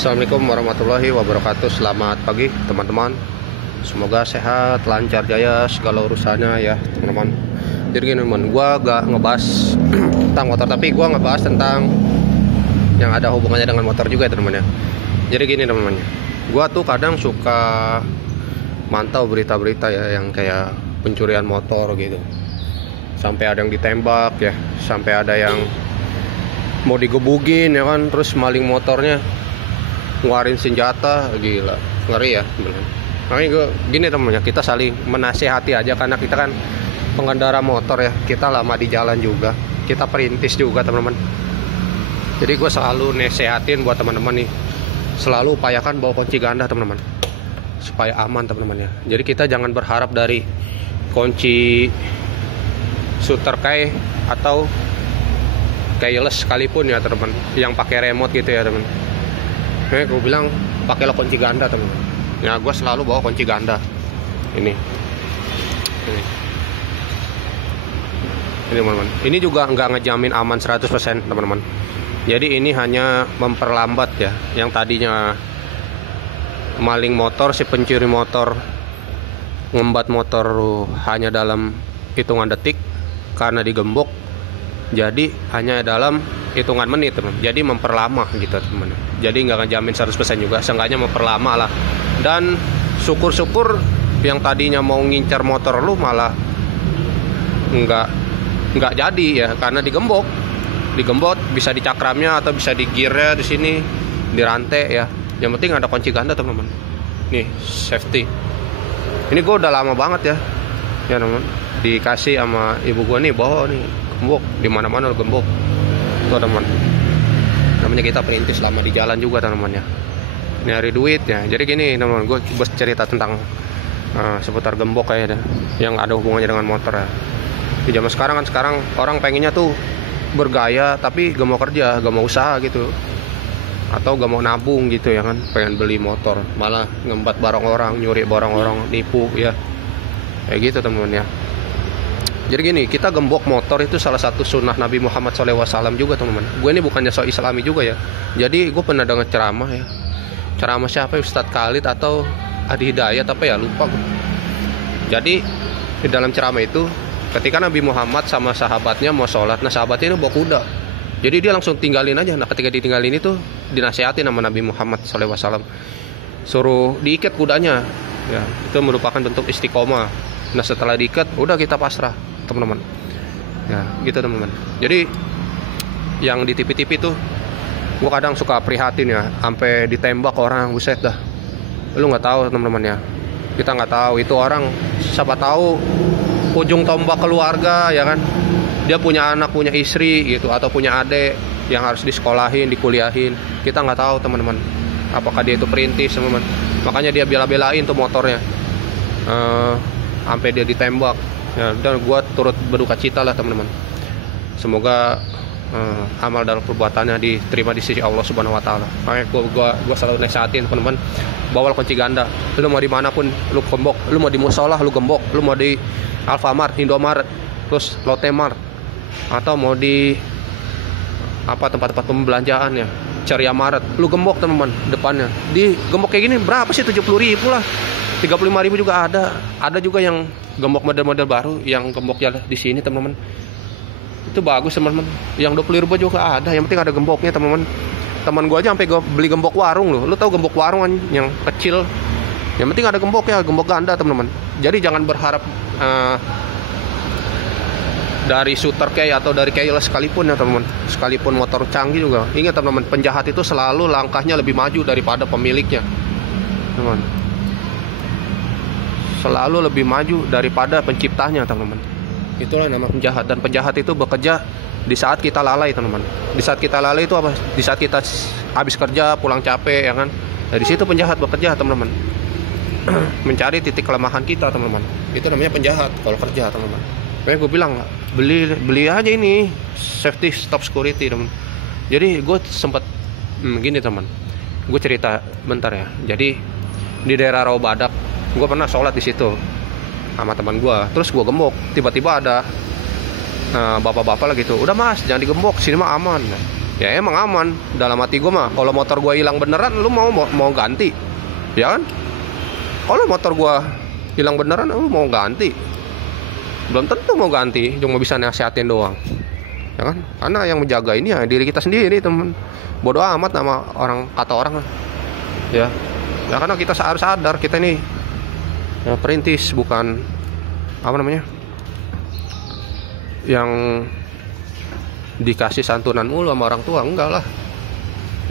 Assalamualaikum warahmatullahi wabarakatuh. Selamat pagi teman-teman. Semoga sehat, lancar, jaya segala urusannya ya teman-teman. Jadi gini teman, gua gak ngebahas tentang motor, tapi gua ngebahas tentang yang ada hubungannya dengan motor juga ya teman-teman ya. Jadi gini teman-teman, gua tuh kadang suka mantau berita-berita ya yang kayak pencurian motor gitu. Sampai ada yang ditembak ya, sampai ada yang mau digebukin ya kan, terus maling motornya ngeluarin senjata, gila, ngeri ya bener. Makanya gue gini temennya, kita saling menasehati aja karena kita kan pengendara motor ya, kita lama di jalan juga, kita perintis juga teman-teman. Jadi gue selalu nasehatin buat teman-teman nih, selalu upayakan bawa kunci ganda teman-teman, supaya aman teman-teman ya. Jadi kita jangan berharap dari kunci shooter key atau keyless sekalipun ya teman-teman, yang pakai remote gitu ya teman. Gue bilang pakailah kunci ganda teman-teman. Ya gue selalu bawa kunci ganda. Ini teman-teman. Ini juga nggak ngejamin aman 100% teman-teman. Jadi ini hanya memperlambat ya. Yang tadinya maling motor, si pencuri motor ngembat motor hanya dalam hitungan detik karena digembok, jadi hanya dalam hitungan menit teman. Jadi memperlama gitu teman. Jadi nggak ngejamin 100% juga, seenggaknya memperlama lah. Dan syukur-syukur yang tadinya mau ngincar motor lu malah nggak jadi ya, karena digembok bisa dicakramnya atau bisa digirnya di sini, di rantai ya. Yang penting ada kunci ganda teman-teman. Nih safety. Ini gue udah lama banget ya teman. Dikasih sama ibu gue nih, bawa nih gembok, di mana-mana lo gembok tuh teman. Namanya kita perintis lama di jalan juga teman-teman ya, nyari duit ya. Jadi gini teman-teman, gue bercerita tentang seputar gembok kayaknya yang ada hubungannya dengan motor ya. Di zaman sekarang orang pengennya tuh bergaya tapi gak mau kerja, gak mau usaha gitu, atau gak mau nabung gitu ya kan, pengen beli motor malah ngembat barang orang, nyuri barang orang, nipu ya, kayak gitu teman-teman ya. Jadi gini, kita gembok motor itu salah satu sunnah Nabi Muhammad SAW juga teman-teman. Gue ini bukannya so islami juga ya. Jadi gue pernah dengar ceramah ya. Ceramah siapa ya? Ustadz Khalid atau Adi Hidayat apa ya, lupa gue. Jadi di dalam ceramah itu ketika Nabi Muhammad sama sahabatnya mau sholat, nah sahabatnya ini bawa kuda. Jadi dia langsung tinggalin aja. Nah ketika ditinggalin itu dinasihatin sama Nabi Muhammad SAW, suruh diikat kudanya ya. Itu merupakan bentuk istiqomah. Nah setelah diikat udah kita pasrah teman-teman ya, gitu teman-teman. Jadi yang di TV-TV tuh gue kadang suka prihatin ya, sampai ditembak orang, buset dah. Lu nggak tahu teman-teman ya, kita nggak tahu itu orang, siapa tahu ujung tombak keluarga ya kan, dia punya anak, punya istri gitu, atau punya adik yang harus disekolahin, dikuliahin. Kita nggak tahu teman-teman, apakah dia itu perintis teman-teman. Makanya dia bela-belain tuh motornya sampai dia ditembak ya. Dan gue turut berduka cita lah teman-teman. Semoga amal dalam perbuatannya diterima di sisi Allah Subhanahu Wa Taala. Makanya gue selalu nasihatin teman-teman, bawa kunci ganda. Lu mau dimanapun lu gembok, lu mau di musola lu gembok, lu mau di Alfamart, Indomaret, terus Lotte Mart, atau mau di apa tempat-tempat pembelanjaan ya, Ceria Maret, lu gembok teman-teman depannya. Di gembok kayak gini berapa sih? 70.000 lah, 35.000 juga ada. Ada juga yang gembok model-model baru, yang gemboknya di sini teman-teman. Itu bagus teman-teman. Yang 20.000 juga ada. Yang penting ada gemboknya teman-teman. Teman gua aja sampai beli gembok warung loh. Lu tahu gembok warung kan yang kecil? Yang penting ada gemboknya, gembok ganda teman-teman. Jadi jangan berharap dari shooter key atau dari keyless sekalipun ya teman-teman. Sekalipun motor canggih juga. Ingat teman-teman, penjahat itu selalu langkahnya lebih maju daripada pemiliknya. Teman. Selalu lebih maju daripada penciptanya teman-teman. Itulah nama penjahat. Dan penjahat itu bekerja di saat kita lalai teman-teman. Di saat kita lalai itu apa? Di saat kita habis kerja, pulang capek ya kan. Dari situ penjahat bekerja teman-teman. Mencari titik kelemahan kita teman-teman. Itu namanya penjahat kalau kerja teman-teman. Makanya gue bilang beli aja ini safety stop security teman. Jadi gue sempat gini teman. Gue cerita bentar ya. Jadi di daerah Rawabadak, gue pernah sholat di situ sama teman gue. Terus gue gembok, tiba-tiba ada bapak-bapak lah gitu. Udah mas, jangan digembok, sini mah aman. Ya emang aman. Dalam hati gue mah, kalau motor gue hilang beneran, lu mau ganti, ya kan? Kalau motor gue hilang beneran, lu mau ganti, belum tentu mau ganti, cuma bisa nasihatin doang, ya kan? Karena yang menjaga ini ya diri kita sendiri, temen. Bodoh amat sama kata orang, ya. Ya karena kita harus sadar kita ini ya, perintis, bukan apa namanya, yang dikasih santunan mulu sama orang tua, enggak lah.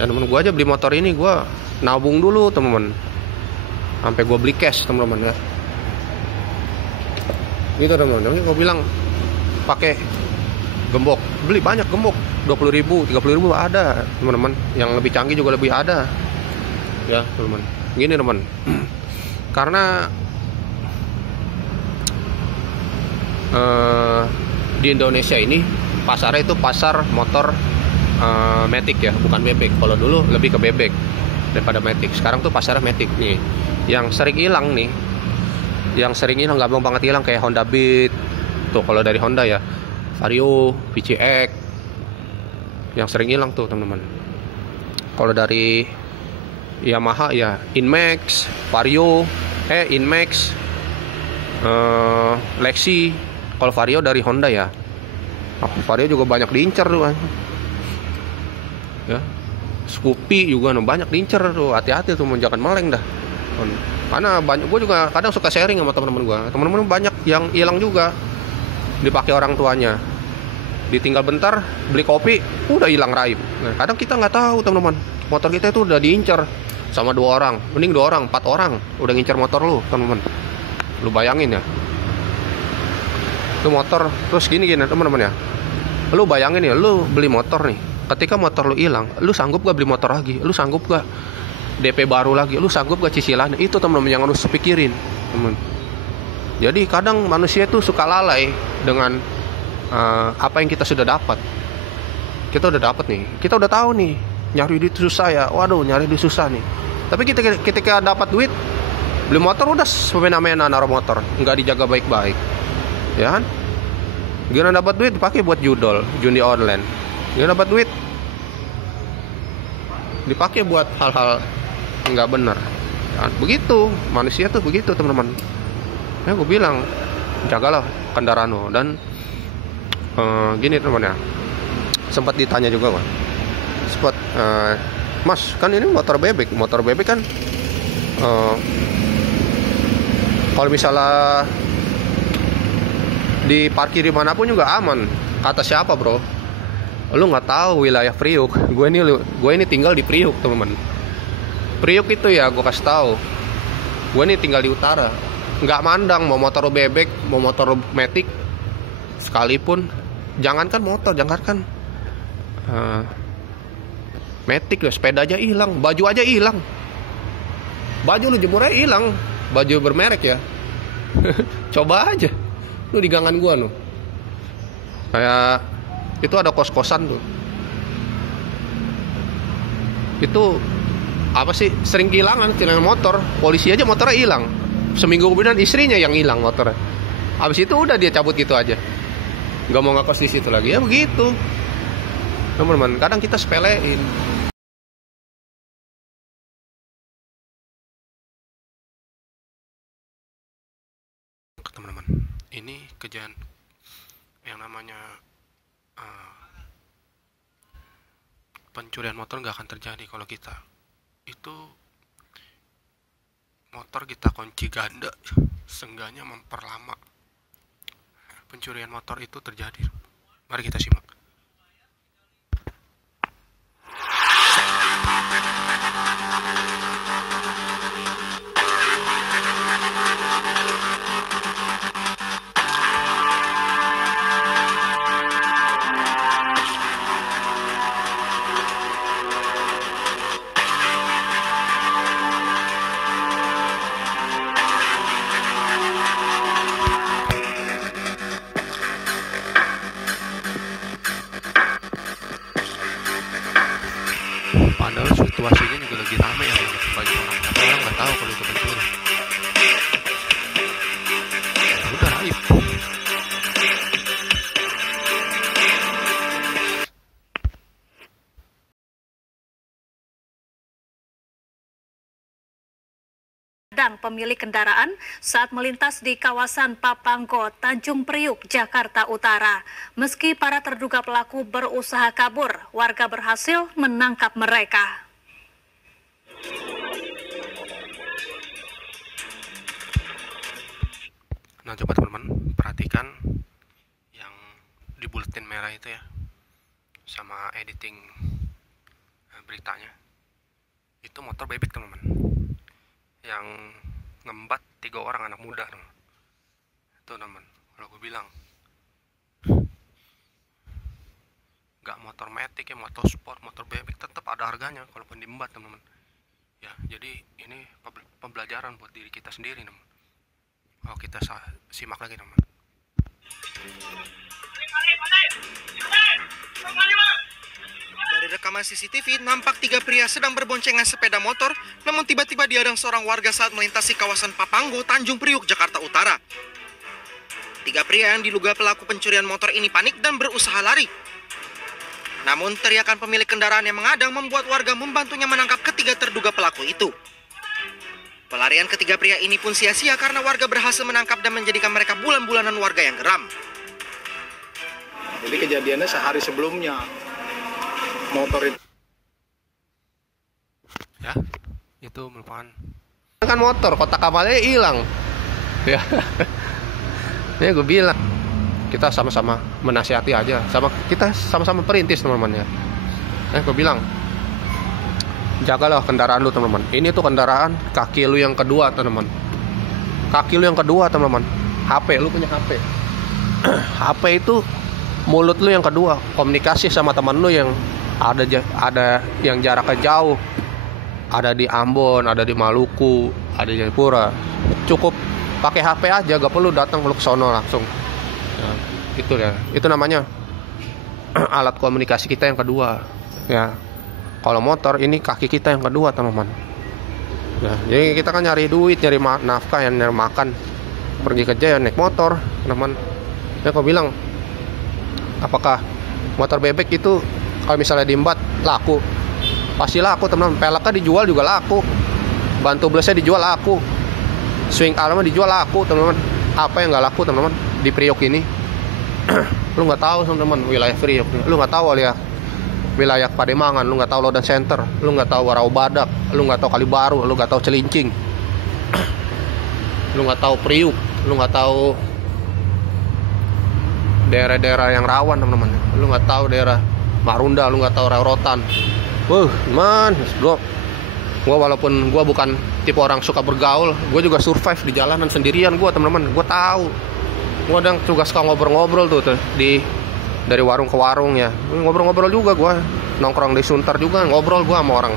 Ya temen gue aja beli motor ini gue nabung dulu, temen-temen, sampai gue beli cash, temen-temen, ya. Gitu, temen-temen. Gue bilang pakai gembok, beli banyak gembok, 20.000, 30.000 ada, teman-teman. Yang lebih canggih juga lebih ada, ya teman-teman. Gini teman, karena di Indonesia ini pasarnya itu pasar motor Matic ya, bukan bebek. Kalau dulu lebih ke bebek daripada Matic. Sekarang tuh pasarnya Matic nih. Yang sering hilang nih, yang sering hilang, gampang banget hilang, kayak Honda Beat tuh. Kalau dari Honda ya Vario, VCX, yang sering hilang tuh teman-teman. Kalau dari Yamaha ya Inmax, Vario, Inmax, Lexi. Kalau Vario dari Honda ya, Vario juga banyak diincar tuh kan. Ya, Scoopy juga banyak diincar tuh. Hati-hati tuh, jangan maleng dah. Karena banyak, gue juga kadang suka sharing sama teman-teman gue. Teman-teman banyak yang hilang juga, dipakai orang tuanya. Ditinggal bentar beli kopi, udah hilang raib. Nah, kadang kita nggak tahu teman-teman, motor kita itu udah diincar sama 2 orang, mending 2 orang, 4 orang udah ngincar motor lu, teman-teman. Lu bayangin ya, lu motor terus gini teman-teman ya. Lu bayangin ya, lu beli motor nih, ketika motor lu hilang, lu sanggup gak beli motor lagi? Lu sanggup gak DP baru lagi? Lu sanggup gak cicilan? Itu teman-teman yang harus pikirin, teman. Jadi kadang manusia itu suka lalai dengan apa yang kita sudah dapat. Kita udah dapat nih, kita udah tahu nih, nyari duit susah ya. Waduh, nyari duit susah nih. Tapi ketika dapat duit, beli motor udah semena-mena naruh motor, nggak dijaga baik-baik, ya kan? Gimana dapat duit dipakai buat judi online. Gimana dapat duit dipakai buat hal-hal nggak benar. Ya, begitu manusia tuh, begitu teman-teman. Ya gue bilang, jagalah kendaraan lo. Dan gini teman ya, sempat ditanya juga kan, Mas, kan ini motor bebek kan, kalau misalnya diparkir dimanapun juga aman. Kata siapa bro? Lu nggak tahu wilayah Priuk. Gue ini tinggal di Priuk teman-teman. Priuk itu ya, gue kasih tahu, gue ini tinggal di utara. Nggak mandang mau motor bebek, mau motor Matic, sekalipun. Jangankan motor, jangankan Matic ya, sepeda aja hilang, baju aja hilang. Baju lu jemur aja hilang, baju bermerek ya. Coba aja, lu di gangan gua nuh. Kayak itu ada kos-kosan tuh. Itu apa sih, sering kehilangan motor. Polisi aja motornya hilang. Seminggu kemudian istrinya yang hilang motornya. Habis itu udah dia cabut gitu aja, nggak mau ngekos di situ lagi. Ya begitu teman-teman, kadang kita sepelein. Teman-teman, ini kejadian yang namanya pencurian motor nggak akan terjadi kalau kita itu motor kita kunci ganda. Seenggaknya memperlama pencurian motor itu terjadi. Mari kita simak. Padahal situasinya juga lagi ramai ya, banyak orang. Tapi orang nggak tahu kalau itu pencuri. Ya udah raib. menghadang pemilik kendaraan saat melintas di kawasan Papanggo, Tanjung Priuk, Jakarta Utara. Meski para terduga pelaku berusaha kabur, warga berhasil menangkap mereka. Nah, coba teman-teman perhatikan yang di buletin merah itu ya, sama editing beritanya. Itu motor bebek teman-teman, yang ngembat 3 orang anak muda teman. Itu teman, kalau gue bilang nggak motor metik ya, motor sport, motor bebek tetap ada harganya kalaupun diembat teman-teman ya. Jadi ini pembelajaran buat diri kita sendiri teman. Oh, kita simak lagi teman. Dari rekaman CCTV, nampak 3 pria sedang berboncengan sepeda motor, namun tiba-tiba dihadang seorang warga saat melintasi kawasan Papanggo, Tanjung Priuk, Jakarta Utara. 3 pria yang diduga pelaku pencurian motor ini panik dan berusaha lari. Namun teriakan pemilik kendaraan yang mengadang membuat warga membantunya menangkap ketiga terduga pelaku itu. Pelarian ketiga pria ini pun sia-sia karena warga berhasil menangkap dan menjadikan mereka bulan-bulanan warga yang geram. Jadi kejadiannya sehari sebelumnya motor itu. Ya, itu merupakan kan motor, kotak amalnya hilang. Ya. Ini gue bilang, kita sama-sama menasihati aja, kita sama-sama perintis teman-teman ya. Gue bilang, jagalah kendaraan lu teman-teman. Ini tuh kendaraan kaki lu yang kedua teman-teman. Kaki lu yang kedua teman-teman. HP, lu punya HP. HP itu mulut lu yang kedua. Komunikasi sama teman lu yang ada yang jaraknya jauh. Ada di Ambon, ada di Maluku, ada di Jayapura. Cukup pakai HP aja, gak perlu datang lu ke sono langsung. Ya, itu ya. Itu namanya alat komunikasi kita yang kedua. Ya. Kalau motor ini kaki kita yang kedua teman-teman. Nah, jadi kita kan nyari duit, nyari nafkah, nyari makan, pergi kerja ya naik motor teman-teman. Ya aku bilang, apakah motor bebek itu kalau misalnya diembat laku? Pasti laku teman-teman. Peleknya dijual juga laku, bantu blesnya dijual laku, swing armnya dijual laku teman-teman. Apa yang nggak laku teman-teman di Priok ini? Lu nggak tahu teman-teman wilayah Priok, lu nggak tahu ya wilayah Pademangan, lu nggak tahu Laudan Center, lu nggak tahu Warau Badak, lu nggak tahu Kalibaru, lu nggak tahu Celincing, lu nggak tahu Priuk, lu nggak tahu daerah-daerah yang rawan teman-teman, lu nggak tahu daerah Marunda, lu nggak tahu Rorotan. Man, gua walaupun gua bukan tipe orang suka bergaul, gua juga survive di jalanan sendirian gua teman-teman. Gua tahu, gua kadang juga suka ngobrol-ngobrol tuh dari warung ke warung ya, ngobrol-ngobrol juga gue, nongkrong di Sunter juga, ngobrol gue sama orang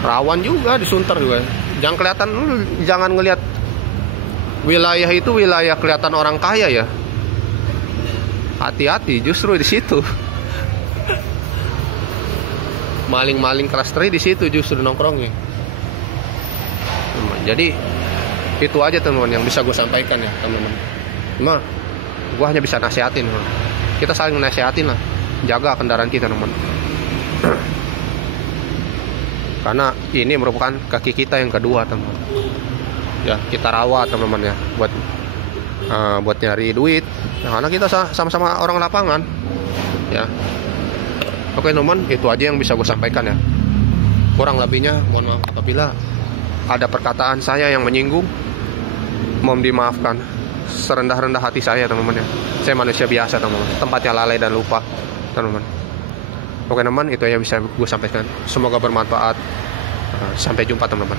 rawan juga di Sunter juga. Jangan kelihatan, lu jangan ngelihat wilayah itu wilayah kelihatan orang kaya ya. Hati-hati, justru di situ. Maling-maling kelas teri di situ justru nongkrongnya. Jadi itu aja teman-teman yang bisa gue sampaikan ya teman-teman. Cuma gue hanya bisa nasihatin. Kita saling nasihatin lah, jaga kendaraan kita teman. Karena ini merupakan kaki kita yang kedua teman. Ya kita rawat teman-teman ya, buat nyari duit. Nah, karena kita sama-sama orang lapangan. Ya. Oke teman, itu aja yang bisa gue sampaikan ya. Kurang lebihnya mohon maaf apabila ada perkataan saya yang menyinggung, mohon dimaafkan. Serendah-rendah hati saya teman-teman ya. Saya manusia biasa teman-teman, tempatnya lalai dan lupa teman-teman. Oke teman, itu yang bisa gue sampaikan. Semoga bermanfaat. Sampai jumpa teman-teman.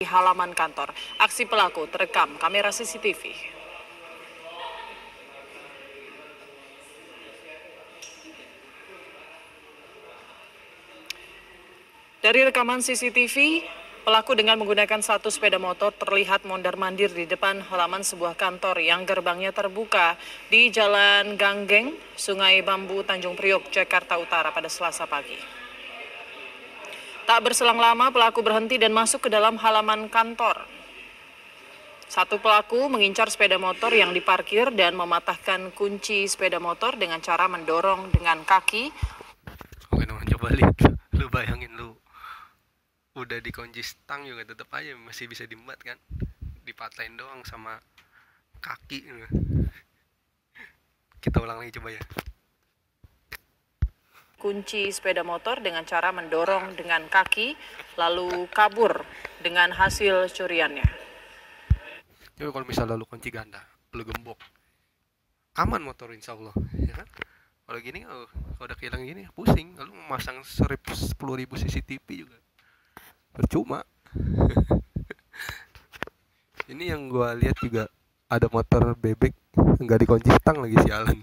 Di halaman kantor, aksi pelaku terekam kamera CCTV. Dari rekaman CCTV, pelaku dengan menggunakan satu sepeda motor terlihat mondar-mandir di depan halaman sebuah kantor yang gerbangnya terbuka di Jalan Ganggeng, Sungai Bambu, Tanjung Priok, Jakarta Utara pada Selasa pagi. Tak berselang lama, pelaku berhenti dan masuk ke dalam halaman kantor. Satu pelaku mengincar sepeda motor yang diparkir dan mematahkan kunci sepeda motor dengan cara mendorong dengan kaki. Oke teman, coba lihat. Lu bayangin lu udah dikunci stang juga tetap aja masih bisa diembat kan. Dipatahin doang sama kaki. Kita ulang lagi coba ya. Kunci sepeda motor dengan cara mendorong dengan kaki, lalu kabur dengan hasil curiannya. Coba kalau misalnya lu kunci ganda, lu gembok, aman motor insya Allah, ya kan? Kalau gini, kalau udah kehilangan gini, pusing. Kalau mau masang 10.000 CCTV juga percuma. Ini yang gua lihat juga ada motor bebek nggak dikunci stang lagi, sialan.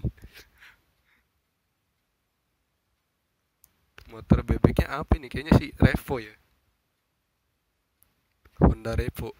Motor bebeknya apa ini? Kayaknya sih Revo ya, Honda Revo.